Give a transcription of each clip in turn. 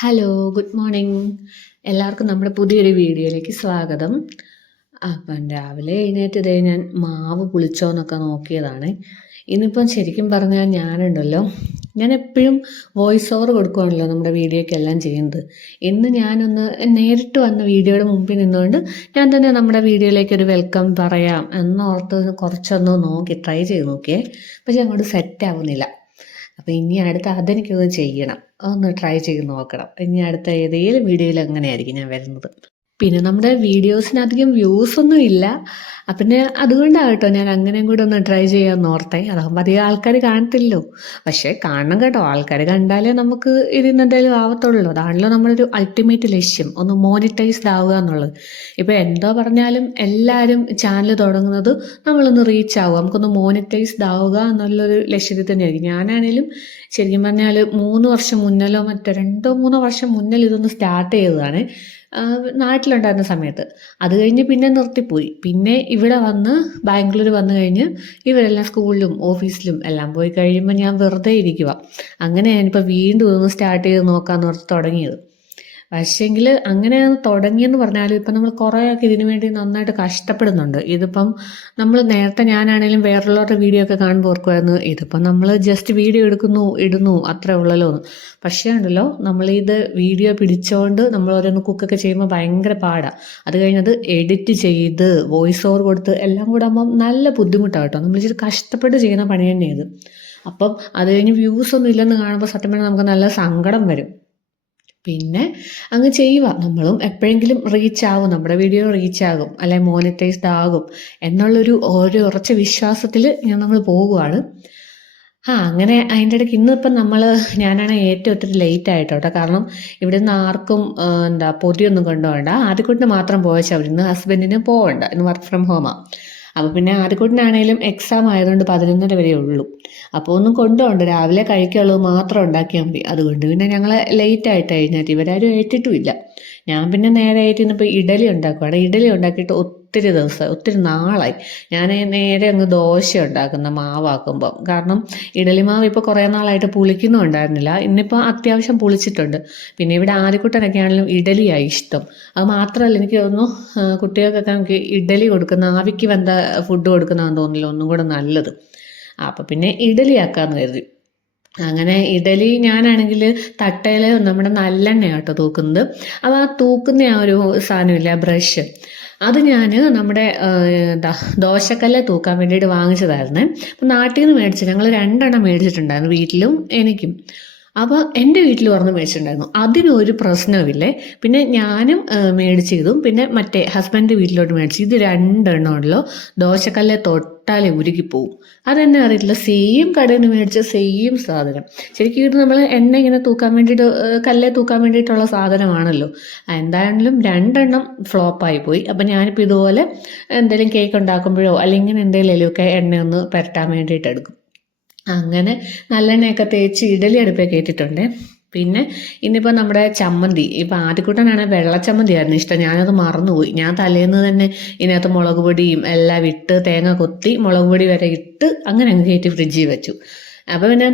Hello, good morning. എല്ലാവർക്കും നമ്മുടെ പുതിയൊരു വീഡിയോയിലേക്ക് സ്വാഗതം. അപ്പം രാവിലെ എഴുന്നേറ്റ് ഇതേ ഞാൻ മാവ് പുളിച്ചോന്നൊക്കെ നോക്കിയതാണ്. ഇന്നിപ്പം ശരിക്കും പറഞ്ഞാൽ ഞാൻ എപ്പോഴും വോയിസ് ഓവർ കൊടുക്കുകയാണല്ലോ നമ്മുടെ വീഡിയോയ്ക്കെല്ലാം ചെയ്യുന്നത്. ഇന്ന് ഞാനൊന്ന് നേരിട്ട് വന്ന വീഡിയോയുടെ മുമ്പിൽ നിന്നുകൊണ്ട് ഞാൻ തന്നെ നമ്മുടെ വീഡിയോയിലേക്ക് ഒരു വെൽക്കം പറയാം എന്നോർത്ത് കുറച്ചൊന്ന് നോക്കി ട്രൈ ചെയ്ത് നോക്കിയേ. പക്ഷെ അങ്ങോട്ട് സെറ്റ് ആവുന്നില്ല. അപ്പം ഇനി അടുത്ത അതെനിക്കൊന്ന് ചെയ്യണം, ഒന്ന് ട്രൈ ചെയ്ത് നോക്കണം. ഇനി അടുത്ത ഏതെങ്കിലും വീഡിയോയിൽ അങ്ങനെയായിരിക്കും ഞാൻ വരുന്നത്. പിന്നെ നമ്മുടെ വീഡിയോസിന് അധികം വ്യൂസ് ഒന്നും ഇല്ല. പിന്നെ അതുകൊണ്ടാണ് കേട്ടോ ഞാൻ അങ്ങനെയും കൂടെ ഒന്ന് ട്രൈ ചെയ്യാമെന്ന് ഓർത്തേ. അതാകുമ്പോൾ അധികം ആൾക്കാർ കാണത്തില്ലല്ലോ. പക്ഷേ കാണണം കേട്ടോ, ആൾക്കാർ കണ്ടാലേ നമുക്ക് ഇതിന്ന് എന്തെങ്കിലും ആവത്തുള്ളൂ. അതാണല്ലോ നമ്മളൊരു അൾട്ടിമേറ്റ് ലക്ഷ്യം, ഒന്ന് മോണിറ്റൈസ്ഡ് ആവുക എന്നുള്ളത്. ഇപ്പോൾ എന്തോ പറഞ്ഞാലും എല്ലാവരും ചാനൽ തുടങ്ങുന്നത് നമ്മളൊന്ന് റീച്ച് ആവുക, നമുക്കൊന്ന് മോണിറ്റൈസ്ഡ് ആവുക എന്നുള്ളൊരു ലക്ഷ്യത്തിൽ തന്നെയായിരിക്കും. ഞാനാണേലും ശരിക്കും പറഞ്ഞാൽ 3 വർഷം മുന്നല്ലോ മറ്റോ 2-3 വർഷം മുന്നിൽ ഇതൊന്ന് സ്റ്റാർട്ട് ചെയ്തതാണ്, നാട്ടിലുണ്ടായിരുന്ന സമയത്ത്. അത് കഴിഞ്ഞ് പിന്നെ നിർത്തിപ്പോയി. പിന്നെ ഇവിടെ വന്ന് ബാംഗ്ലൂർ വന്നു കഴിഞ്ഞ് ഇവരെല്ലാം സ്കൂളിലും ഓഫീസിലും എല്ലാം പോയി കഴിയുമ്പോൾ ഞാൻ വെറുതെ ഇരിക്കുക. അങ്ങനെ ഞാനിപ്പോൾ വീണ്ടും ഇതൊന്ന് സ്റ്റാർട്ട് ചെയ്ത് നോക്കാമെന്ന് ഓർത്ത് തുടങ്ങിയത്. പക്ഷേങ്കിൽ അങ്ങനെയാണ് തുടങ്ങിയെന്ന് പറഞ്ഞാലും ഇപ്പം നമ്മൾ കുറേയൊക്കെ ഇതിനു വേണ്ടി നന്നായിട്ട് കഷ്ടപ്പെടുന്നുണ്ട്. ഇതിപ്പം നമ്മൾ നേരത്തെ ഞാനാണേലും വേറുള്ളവരുടെ വീഡിയോ ഒക്കെ കാണുമ്പോൾ ഓർക്കുമായിരുന്നു, ഇതിപ്പം നമ്മൾ ജസ്റ്റ് വീഡിയോ എടുക്കുന്നു ഇടുന്നു അത്രേ ഉള്ളല്ലോ എന്ന്. പക്ഷേ ഉണ്ടല്ലോ, നമ്മളിത് വീഡിയോ പിടിച്ചുകൊണ്ട് നമ്മൾ ഓരോന്ന് കുക്കൊക്കെ ചെയ്യുമ്പോൾ ഭയങ്കര പാടാണ്. അത് കഴിഞ്ഞത് എഡിറ്റ് ചെയ്ത് വോയിസ് ഓവർ കൊടുത്ത് എല്ലാം കൂടെ ആകുമ്പം നല്ല ബുദ്ധിമുട്ടാണ് കേട്ടോ. നമ്മൾ ഇച്ചിരി കഷ്ടപ്പെട്ട് ചെയ്യുന്ന പണി തന്നെയാണ് ഇത്. അപ്പം അത് കഴിഞ്ഞ് വ്യൂസ് ഒന്നും ഇല്ലെന്ന് കാണുമ്പോൾ സത്യം പറഞ്ഞാൽ നമുക്ക് നല്ല സങ്കടം വരും. പിന്നെ അങ്ങ് ചെയ്യുക. നമ്മളും എപ്പോഴെങ്കിലും റീച്ച് ആകും, നമ്മുടെ വീഡിയോ റീച്ച് ആകും, അല്ലെ മോണിറ്റൈസ്ഡ് ആകും എന്നുള്ളൊരു ഉറച്ച വിശ്വാസത്തിൽ നമ്മൾ പോകുവാണ്. അങ്ങനെ അതിൻ്റെ ഇടയ്ക്ക് ഇന്നിപ്പം ഞാനാണ് ഏറ്റവും ഒത്തിരി ലേറ്റ് ആയിട്ടോ. കാരണം ഇവിടെ നിന്ന് ആർക്കും പൊതിയൊന്നും കൊണ്ടുപോകണ്ട, ആദ്യക്കൂട്ടിന് മാത്രം പോയച്ചാൽ മതി. ഇന്ന് ഹസ്ബൻഡിന് പോകണ്ട, ഇന്ന് വർക്ക് ഫ്രം ഹോമാണ്. അപ്പോൾ പിന്നെ ആദ്യക്കൂട്ടിനാണേലും എക്സാം ആയതുകൊണ്ട് 11:30 വരെ ഉള്ളൂ. അപ്പോൾ ഒന്നും കൊണ്ടുപോകണ്ട, രാവിലെ കഴിക്കാനുള്ളത് മാത്രം ഉണ്ടാക്കിയാൽ മതി. അതുകൊണ്ട് പിന്നെ ഞങ്ങൾ ലേറ്റ് ആയിട്ട് കഴിഞ്ഞാൽ ഇവരാരും ഏറ്റിട്ടുമില്ല. ഞാൻ പിന്നെ നേരെ ആയിട്ട് ഇന്നിപ്പോൾ ഇഡലി ഉണ്ടാക്കുവാണ്. ഇഡലി ഉണ്ടാക്കിയിട്ട് ഒത്തിരി നാളായി. ഞാൻ നേരെ അങ്ങ് ദോശ ഉണ്ടാക്കുന്ന മാവാക്കുമ്പം. കാരണം ഇഡലി മാവ് ഇപ്പോൾ കുറേ നാളായിട്ട് പുളിക്കുന്നുണ്ടായിരുന്നില്ല. ഇന്നിപ്പോൾ അത്യാവശ്യം പുളിച്ചിട്ടുണ്ട്. പിന്നെ ഇവിടെ ആദ്യക്കുട്ടനൊക്കെ ആണെങ്കിലും ഇഡലിയായി ഇഷ്ടം. അത് മാത്രമല്ല, എനിക്ക് തോന്നുന്നു കുട്ടികൾക്കൊക്കെ നമുക്ക് ഇഡലി കൊടുക്കുന്ന, ആവിക്ക് വെന്ത ഫുഡ് കൊടുക്കുന്നതാണെന്ന് തോന്നുന്നില്ല ഒന്നും കൂടെ നല്ലത്. അപ്പം പിന്നെ ഇഡലി ആക്കാമെന്ന് കരുതി. അങ്ങനെ ഇഡലി ഞാനാണെങ്കിൽ തട്ടയിൽ നമ്മുടെ നല്ലെണ്ണയാണ് കേട്ടോ തൂക്കുന്നത്. അപ്പോൾ ആ തൂക്കുന്ന ആ ഒരു സാധനമില്ല, ബ്രഷ്, അത് ഞാൻ നമ്മുടെ ദോശക്കല്ലെ തൂക്കാൻ വേണ്ടിയിട്ട് വാങ്ങിച്ചതായിരുന്നേ. അപ്പം നാട്ടിൽ നിന്ന് മേടിച്ചു. ഞങ്ങൾ 2 മേടിച്ചിട്ടുണ്ടായിരുന്നു, വീട്ടിലും എനിക്കും. അപ്പോൾ എൻ്റെ വീട്ടിൽ ഒരെണ്ണം മേടിച്ചിട്ടുണ്ടായിരുന്നു, അതിനൊരു പ്രശ്നവുമില്ലേ. പിന്നെ ഞാനും മേടിച്ചതും പിന്നെ മറ്റേ ഹസ്ബൻഡിൻ്റെ വീട്ടിലോട്ട് മേടിച്ചു. ഇത് 2 ഉണ്ടല്ലോ, ദോശക്കല്ലെ തൊട്ടാലേ ഉരുകിപ്പോവും. അതെന്നെ അറിയില്ല, സെയിം കടയിൽ നിന്ന് മേടിച്ച സെയിം സാധനം. ശരിക്കും ഇത് നമ്മൾ എണ്ണ ഇങ്ങനെ തൂക്കാൻ വേണ്ടിയിട്ട്, കല്ലെ തൂക്കാൻ വേണ്ടിയിട്ടുള്ള സാധനമാണല്ലോ. എന്തായാലും 2 ഫ്ലോപ്പായി പോയി. അപ്പം ഞാനിപ്പോൾ ഇതുപോലെ എന്തെങ്കിലും കേക്ക് ഉണ്ടാക്കുമ്പോഴോ അല്ലെങ്കിൽ ഇങ്ങനെ എന്തെങ്കിലുമൊക്കെ എണ്ണയൊന്ന് പുരട്ടാൻ വേണ്ടിയിട്ട് എടുക്കും. അങ്ങനെ നല്ലെണ്ണയൊക്കെ തേച്ച് ഇഡലി അടുപ്പിൽ കയറ്റിട്ടുണ്ട്. പിന്നെ ഇന്നിപ്പോൾ നമ്മുടെ ചമ്മന്തി, ഇപ്പം ആദ്യക്കൂട്ടനാണെങ്കിൽ വെള്ളച്ചമ്മന്തിയായിരുന്നു ഇഷ്ടം. ഞാനത് മറന്നുപോയി. ഞാൻ തലേന്ന് തന്നെ ഇതിനകത്ത് മുളക് പൊടിയും എല്ലാം ഇട്ട് തേങ്ങ കൊത്തി മുളക് പൊടി വരെ ഇട്ട് അങ്ങനെ അങ്ങ് കയറ്റി ഫ്രിഡ്ജിൽ വെച്ചു. അപ്പോൾ പിന്നെ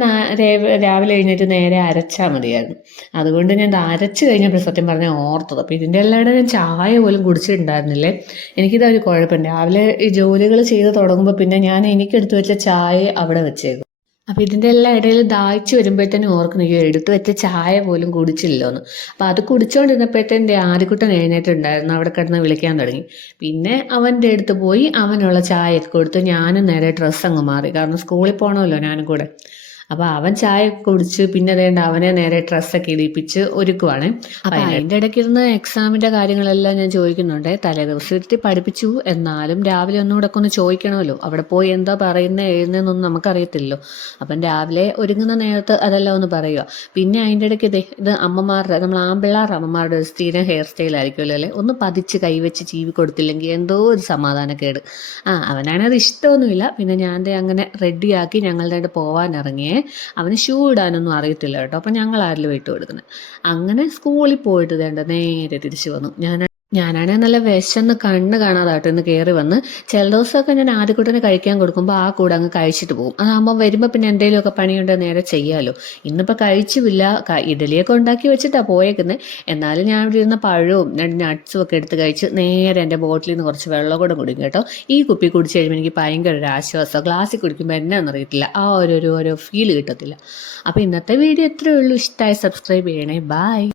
രാവിലെ എഴുന്നേറ്റ് നേരെ അരച്ചാൽ മതിയായിരുന്നു. അതുകൊണ്ട് ഞാൻ അരച്ച് കഴിഞ്ഞപ്പോൾ സത്യം പറഞ്ഞാൽ ഓർത്തത്. അപ്പോൾ ഇതിൻ്റെ എല്ലാവരുടെ ഞാൻ ചായ പോലും കുടിച്ചിട്ടുണ്ടായിരുന്നില്ലേ. എനിക്കിതൊരു കുഴപ്പം, രാവിലെ ഈ ജോലികൾ ചെയ്ത് തുടങ്ങുമ്പോൾ പിന്നെ ഞാൻ എനിക്കെടുത്ത് വെച്ച ചായ അവിടെ വെച്ചേക്കും. അപ്പോൾ ഇതിൻ്റെ എല്ലാം ഇടയിൽ ദാഹിച്ച് വരുമ്പോഴത്തേനും ഓർക്കുന്നു, ഈ എടുത്ത് വെച്ച ചായ പോലും കുടിച്ചില്ലല്ലോ എന്ന്. അപ്പോൾ അത് കുടിച്ചുകൊണ്ടിരുന്നപ്പോഴത്തേൻ്റെ ആദ്യക്കുട്ടൻ എഴുന്നേറ്റുണ്ടായിരുന്നു, അവിടെ കിടന്ന് വിളിക്കാൻ തുടങ്ങി. പിന്നെ അവൻ്റെ അടുത്ത് പോയി അവനുള്ള ചായയൊക്കെ കൊടുത്ത് ഞാനും നേരെ ഡ്രസ്സ് അങ്ങ് മാറി. കാരണം സ്കൂളിൽ പോകണമല്ലോ ഞാനും കൂടെ. അപ്പോൾ അവൻ ചായ കുടിച്ച് പിന്നെ അതേണ്ട അവനെ നേരെ ഡ്രസ്സൊക്കെ ഇടിപ്പിച്ച് ഒരുക്കുവാണ്. അപ്പം അതിൻ്റെ ഇടയ്ക്കിരുന്ന് എക്സാമിൻ്റെ കാര്യങ്ങളെല്ലാം ഞാൻ ചോദിക്കുന്നുണ്ട്. തലേദിവസം ഇരുത്തി പഠിപ്പിച്ചു, എന്നാലും രാവിലെ ഒന്നുകൂടെ ഒക്കെ ഒന്ന് ചോദിക്കണമല്ലോ. അവിടെ പോയി എന്താ പറയുന്നത് എഴുതുന്നതെന്നൊന്നും നമുക്കറിയത്തില്ലല്ലോ. അപ്പം രാവിലെ ഒരുങ്ങുന്ന നേരത്ത് അതെല്ലാം ഒന്ന് പറയുക. പിന്നെ അതിൻ്റെ ഇടയ്ക്ക് ഇത് അമ്മമാരുടെ, നമ്മൾ ആൺപിള്ളേരുടെ അമ്മമാരുടെ ഒരു സ്ഥിരം ഹെയർ സ്റ്റൈലായിരിക്കുമല്ലോ അല്ലേ. ഒന്ന് പതിച്ച് കൈവച്ച് ചീവി കൊടുത്തില്ലെങ്കിൽ എന്തോ ഒരു സമാധാനക്കേട്. അവനാണെങ്കിൽ അത് ഇഷ്ടമൊന്നുമില്ല. പിന്നെ ഞാൻ അങ്ങനെ റെഡിയാക്കി ഞങ്ങളുടെ പോകാൻ ഇറങ്ങിയേ. അവന് ഷൂ ഇടാനൊന്നും അറിയത്തില്ല കേട്ടോ. അപ്പം ഞങ്ങൾ ആരിലും ഇട്ട് കൊടുക്കുന്നത്. അങ്ങനെ സ്കൂളിൽ പോയിട്ട് നേരെ തിരിച്ചു വന്നു. ഞാൻ ഞാനാണെങ്കിൽ നല്ല വിശന്ന് കണ്ണ് കാണാതായിട്ട് ഇന്ന് കയറി വന്ന് ചില ദിവസമൊക്കെ ഞാൻ ആദ്യക്കൂട്ടനെ കഴിക്കാൻ കൊടുക്കുമ്പോൾ ആ കൂടെ അങ്ങ് കഴിച്ചിട്ട് പോകും. അതാകുമ്പോൾ വരുമ്പോൾ പിന്നെ എന്തെങ്കിലുമൊക്കെ പണിയുണ്ടെങ്കിൽ നേരെ ചെയ്യാമല്ലോ. ഇന്നിപ്പോൾ കഴിച്ചുമില്ല. ഇഡലിയൊക്കെ ഉണ്ടാക്കി വെച്ചിട്ടാണ് പോയേക്കുന്നത്. എന്നാലും ഞാൻ ഇവിടെ ഇരുന്ന പഴവും രണ്ട് നട്ട്സും ഒക്കെ എടുത്ത് കഴിച്ച് നേരെ എൻ്റെ ബോട്ടിലിൽ നിന്ന് കുറച്ച് വെള്ളം കൂടെ കുടിക്കും കേട്ടോ. ഈ കുപ്പി കുടിച്ച് കഴിയുമ്പോൾ എനിക്ക് ഭയങ്കര ഒരു ആശ്വാസം. ഗ്ലാസ്സിൽ കുടിക്കുമ്പോൾ എന്നാന്ന് അറിയത്തില്ല, ആ ഒരു ഫീൽ കിട്ടത്തില്ല. അപ്പോൾ ഇന്നത്തെ വീഡിയോ ഇത്രയേ ഉള്ളൂ. ഇഷ്ടമായി സബ്സ്ക്രൈബ് ചെയ്യണേ. ബായ്.